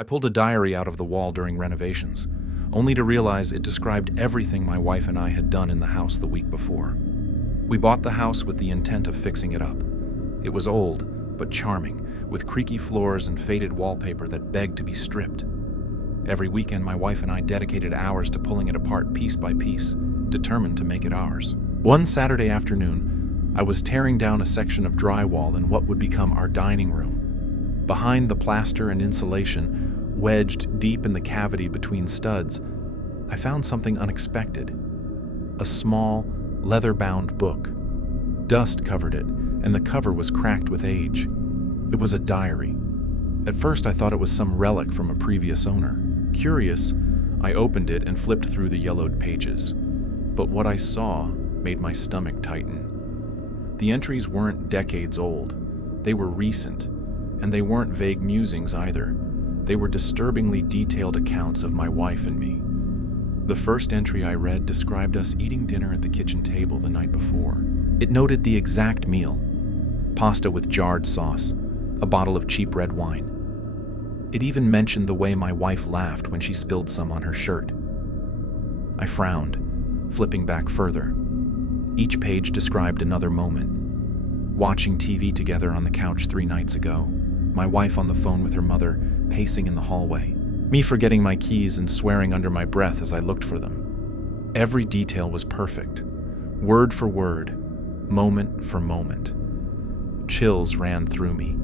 I pulled a diary out of the wall during renovations, only to realize it described everything my wife and I had done in the house the week before. We bought the house with the intent of fixing it up. It was old, but charming, with creaky floors and faded wallpaper that begged to be stripped. Every weekend, my wife and I dedicated hours to pulling it apart piece by piece, determined to make it ours. One Saturday afternoon, I was tearing down a section of drywall in what would become our dining room. Behind the plaster and insulation, wedged deep in the cavity between studs, I found something unexpected. A small, leather-bound book. Dust covered it, and the cover was cracked with age. It was a diary. At first, I thought it was some relic from a previous owner. Curious, I opened it and flipped through the yellowed pages. But what I saw made my stomach tighten. The entries weren't decades old. They were recent, and they weren't vague musings either. They were disturbingly detailed accounts of my wife and me. The first entry I read described us eating dinner at the kitchen table the night before. It noted the exact meal: pasta with jarred sauce, a bottle of cheap red wine. It even mentioned the way my wife laughed when she spilled some on her shirt. I frowned, flipping back further. Each page described another moment. Watching TV together on the couch 3 nights ago, my wife on the phone with her mother, pacing in the hallway, me forgetting my keys and swearing under my breath as I looked for them. Every detail was perfect, word for word, moment for moment. Chills ran through me.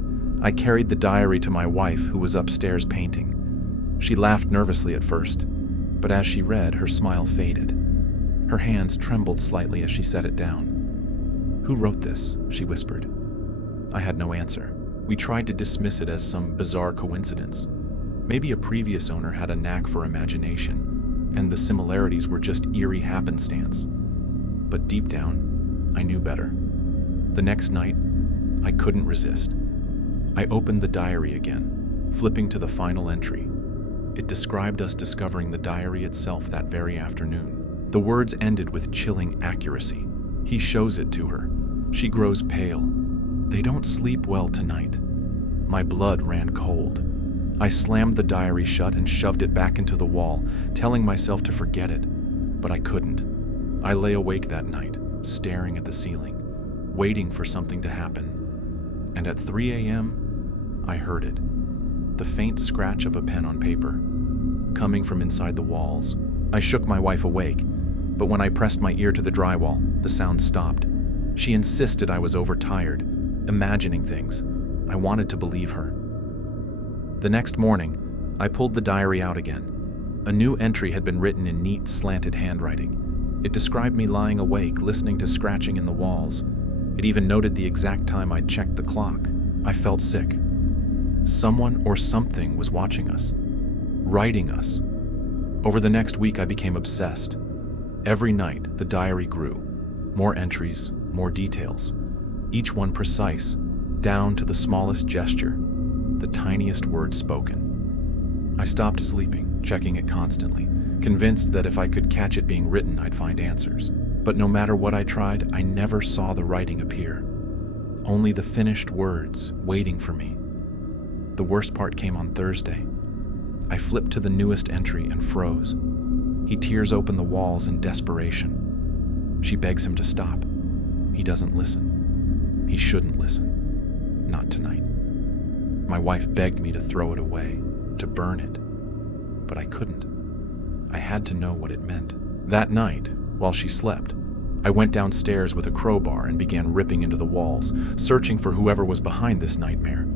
I carried the diary to my wife, who was upstairs painting. She laughed nervously at first, but as she read, her smile faded. Her hands trembled slightly as she set it down. "Who wrote this?" she whispered. I had no answer. We tried to dismiss it as some bizarre coincidence. Maybe a previous owner had a knack for imagination, and the similarities were just eerie happenstance. But deep down, I knew better. The next night, I couldn't resist. I opened the diary again, flipping to the final entry. It described us discovering the diary itself that very afternoon. The words ended with chilling accuracy. He shows it to her. She grows pale. They don't sleep well tonight. My blood ran cold. I slammed the diary shut and shoved it back into the wall, telling myself to forget it. But I couldn't. I lay awake that night, staring at the ceiling, waiting for something to happen. And at 3 a.m., I heard it. The faint scratch of a pen on paper, coming from inside the walls. I shook my wife awake, but when I pressed my ear to the drywall, the sound stopped. She insisted I was overtired, imagining things. I wanted to believe her. The next morning, I pulled the diary out again. A new entry had been written in neat, slanted handwriting. It described me lying awake, listening to scratching in the walls. It even noted the exact time I'd checked the clock. I felt sick. Someone or something was watching us, writing us. Over the next week, I became obsessed. Every night, the diary grew. More entries, more details. Each one precise, down to the smallest gesture, the tiniest word spoken. I stopped sleeping, checking it constantly, convinced that if I could catch it being written, I'd find answers. But no matter what I tried, I never saw the writing appear. Only the finished words waiting for me. The worst part came on Thursday. I flipped to the newest entry and froze. He tears open the walls in desperation. She begs him to stop. He doesn't listen. He shouldn't listen. Not tonight. My wife begged me to throw it away, to burn it. But I couldn't. I had to know what it meant. That night, while she slept, I went downstairs with a crowbar and began ripping into the walls, searching for whoever was behind this nightmare.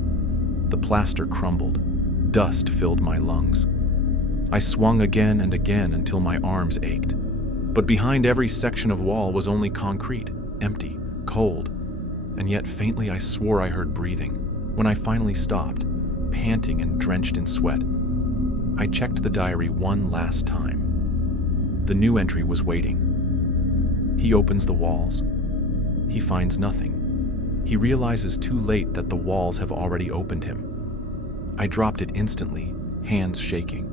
The plaster crumbled. Dust filled my lungs. I swung again and again until my arms ached. But behind every section of wall was only concrete, empty, cold. And yet faintly I swore I heard breathing. When I finally stopped, panting and drenched in sweat, I checked the diary one last time. The new entry was waiting. He opens the walls. He finds nothing. He realizes too late that the walls have already opened him. I dropped it instantly, hands shaking.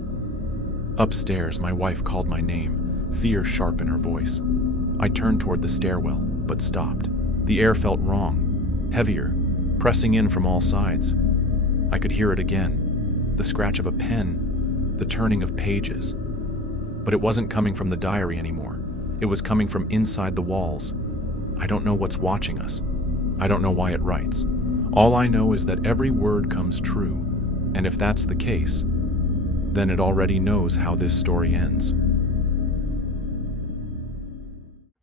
Upstairs, my wife called my name, fear sharp in her voice. I turned toward the stairwell, but stopped. The air felt wrong, heavier, pressing in from all sides. I could hear it again. the scratch of a pen, the turning of pages. But it wasn't coming from the diary anymore. It was coming from inside the walls. I don't know what's watching us. I don't know why it writes. All I know is that every word comes true, and if that's the case, then it already knows how this story ends.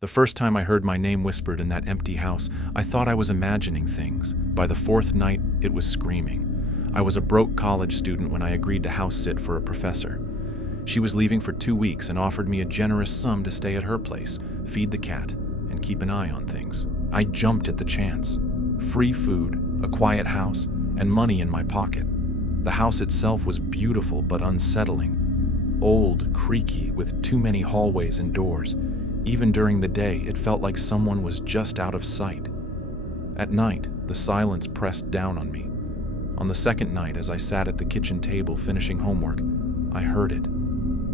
The first time I heard my name whispered in that empty house, I thought I was imagining things. By the fourth night, it was screaming. I was a broke college student when I agreed to house sit for a professor. She was leaving for 2 weeks and offered me a generous sum to stay at her place, feed the cat, and keep an eye on things. I jumped at the chance. Free food, a quiet house, and money in my pocket. The house itself was beautiful but unsettling. Old, creaky, with too many hallways and doors. Even during the day, it felt like someone was just out of sight. At night, the silence pressed down on me. On the second night, as I sat at the kitchen table finishing homework, I heard it.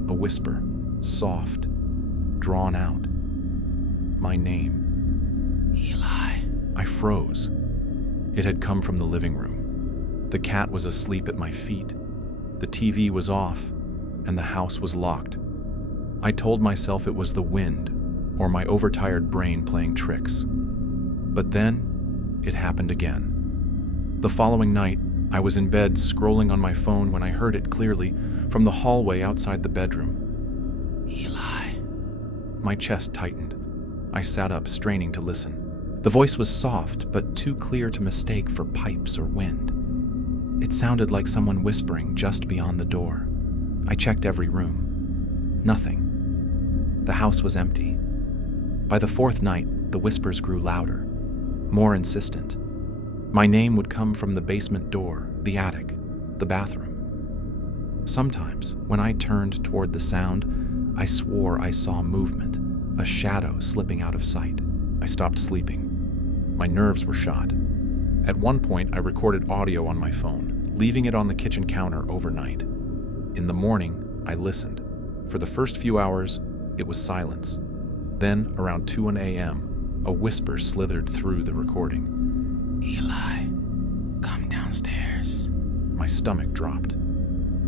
A whisper, soft, drawn out. My name. Eli. I froze. It had come from the living room. The cat was asleep at my feet. The TV was off, and the house was locked. I told myself it was the wind, or my overtired brain playing tricks. But then, it happened again. The following night, I was in bed scrolling on my phone when I heard it clearly from the hallway outside the bedroom. Eli. My chest tightened. I sat up, straining to listen. The voice was soft, but too clear to mistake for pipes or wind. It sounded like someone whispering just beyond the door. I checked every room. Nothing. The house was empty. By the fourth night, the whispers grew louder, more insistent. My name would come from the basement door, the attic, the bathroom. Sometimes, when I turned toward the sound, I swore I saw movement, a shadow slipping out of sight. I stopped sleeping. My nerves were shot. At one point, I recorded audio on my phone, leaving it on the kitchen counter overnight. In the morning, I listened. For the first few hours, it was silence. Then, around 2 a.m., a whisper slithered through the recording. Eli, come downstairs. My stomach dropped.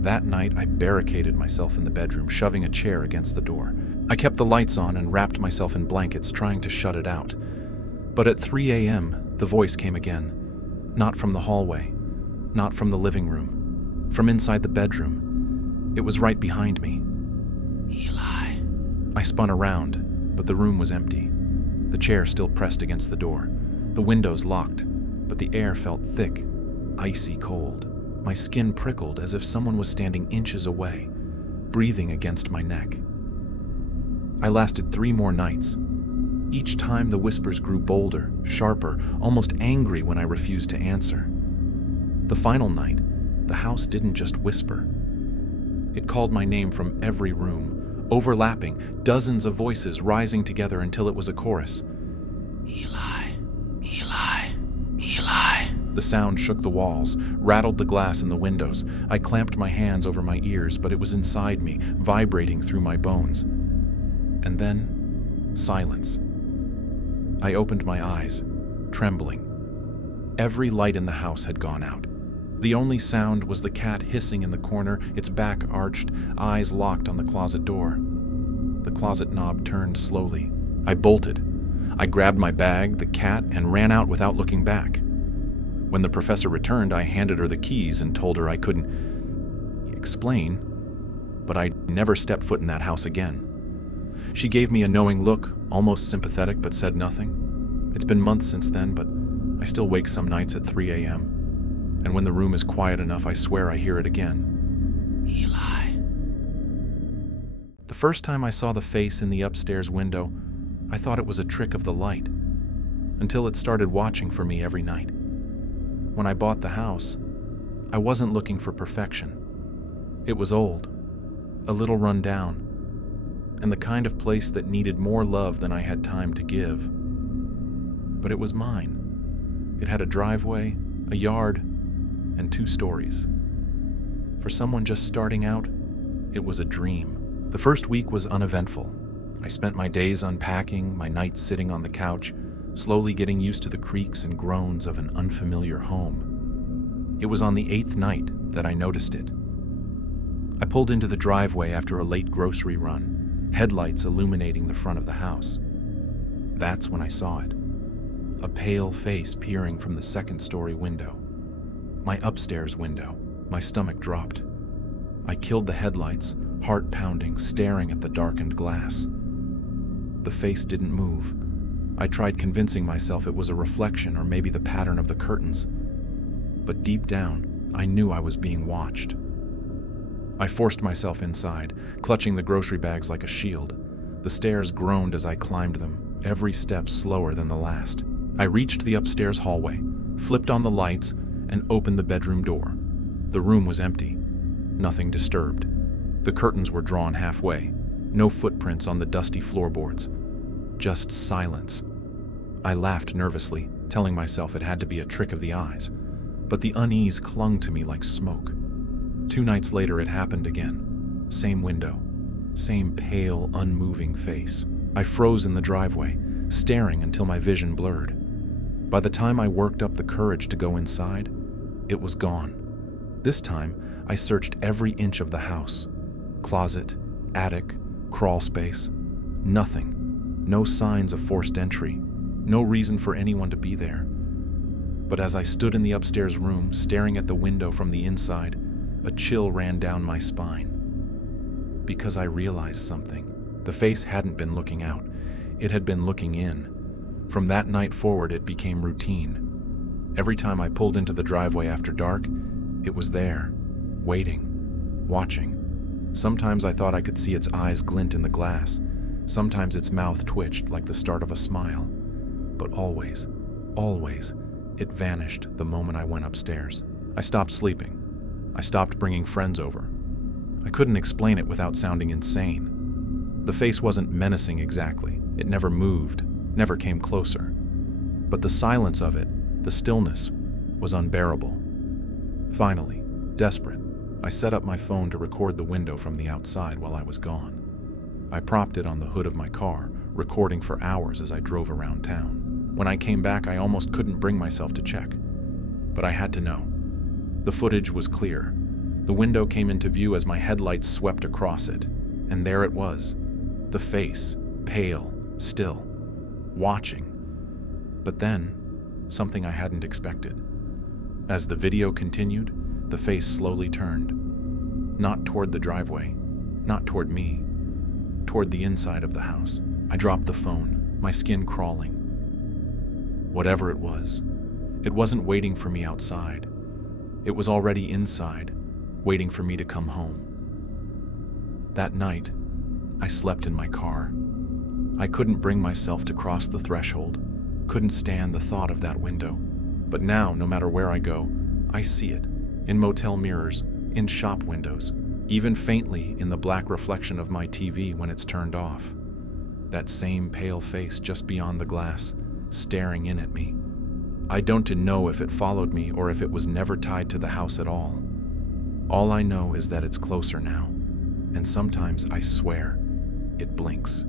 That night, I barricaded myself in the bedroom, shoving a chair against the door. I kept the lights on and wrapped myself in blankets, trying to shut it out. But at 3 a.m., the voice came again. Not from the hallway, not from the living room, from inside the bedroom. It was right behind me. Eli. I spun around, but the room was empty. The chair still pressed against the door. The windows locked, but the air felt thick, icy cold. My skin prickled as if someone was standing inches away, breathing against my neck. I lasted 3 more nights. Each time the whispers grew bolder, sharper, almost angry when I refused to answer. The final night, the house didn't just whisper. It called my name from every room, overlapping, dozens of voices rising together until it was a chorus. Eli, Eli, Eli. The sound shook the walls, rattled the glass in the windows. I clamped my hands over my ears, but it was inside me, vibrating through my bones. And then, silence. I opened my eyes, trembling. Every light in the house had gone out. The only sound was the cat hissing in the corner, its back arched, eyes locked on the closet door. The closet knob turned slowly. I bolted. I grabbed my bag, the cat, and ran out without looking back. When the professor returned, I handed her the keys and told her I couldn't explain, but I'd never step foot in that house again. She gave me a knowing look, almost sympathetic, but said nothing. It's been months since then, but I still wake some nights at 3 a.m. And when the room is quiet enough, I swear I hear it again. Eli. The first time I saw the face in the upstairs window, I thought it was a trick of the light, until it started watching for me every night. When I bought the house, I wasn't looking for perfection. It was old, a little run down, and the kind of place that needed more love than I had time to give. But it was mine. It had a driveway, a yard, and 2 stories. For someone just starting out, it was a dream. The first week was uneventful. I spent my days unpacking, my nights sitting on the couch, slowly getting used to the creaks and groans of an unfamiliar home. It was on the 8th night that I noticed it. pulled into the driveway after a late grocery run, headlights illuminating the front of the house. That's when I saw it. A pale face peering from the second-story window. My upstairs window. My stomach dropped. I killed the headlights, heart pounding, staring at the darkened glass. The face didn't move. I tried convincing myself it was a reflection or maybe the pattern of the curtains. But deep down, I knew I was being watched. I forced myself inside, clutching the grocery bags like a shield. The stairs groaned as I climbed them, every step slower than the last. I reached the upstairs hallway, flipped on the lights, and opened the bedroom door. The room was empty. Nothing disturbed. The curtains were drawn halfway. No footprints on the dusty floorboards. Just silence. I laughed nervously, telling myself it had to be a trick of the eyes. But the unease clung to me like smoke. 2 nights later, it happened again. Same window. Same pale, unmoving face. I froze in the driveway, staring until my vision blurred. By the time I worked up the courage to go inside, it was gone. This time, I searched every inch of the house. Closet, attic, crawl space. Nothing. No signs of forced entry. No reason for anyone to be there. But as I stood in the upstairs room, staring at the window from the inside, a chill ran down my spine. Because I realized something. The face hadn't been looking out. It had been looking in. From that night forward, it became routine. Every time I pulled into the driveway after dark, it was there, waiting, watching. Sometimes I thought I could see its eyes glint in the glass. Sometimes its mouth twitched like the start of a smile. But always, it vanished the moment I went upstairs. I stopped sleeping. I stopped bringing friends over. I couldn't explain it without sounding insane. The face wasn't menacing exactly. It never moved, never came closer. But the silence of it, the stillness, was unbearable. Finally, desperate, I set up my phone to record the window from the outside while I was gone. I propped it on the hood of my car, recording for hours as I drove around town. When I came back, I almost couldn't bring myself to check. But I had to know. The footage was clear. The window came into view as my headlights swept across it, and there it was. The face, pale, still, watching. But then, something I hadn't expected. As the video continued, the face slowly turned. Not toward the driveway, not toward me, toward the inside of the house. I dropped the phone, my skin crawling. Whatever it wasn't waiting for me outside. It was already inside, waiting for me to come home. That night, I slept in my car. I couldn't bring myself to cross the threshold, couldn't stand the thought of that window. But now, no matter where I go, I see it. In motel mirrors, in shop windows, even faintly in the black reflection of my TV when it's turned off. That same pale face just beyond the glass, staring in at me. I don't know if it followed me or if it was never tied to the house at all. All I know is that it's closer now, and sometimes I swear it blinks.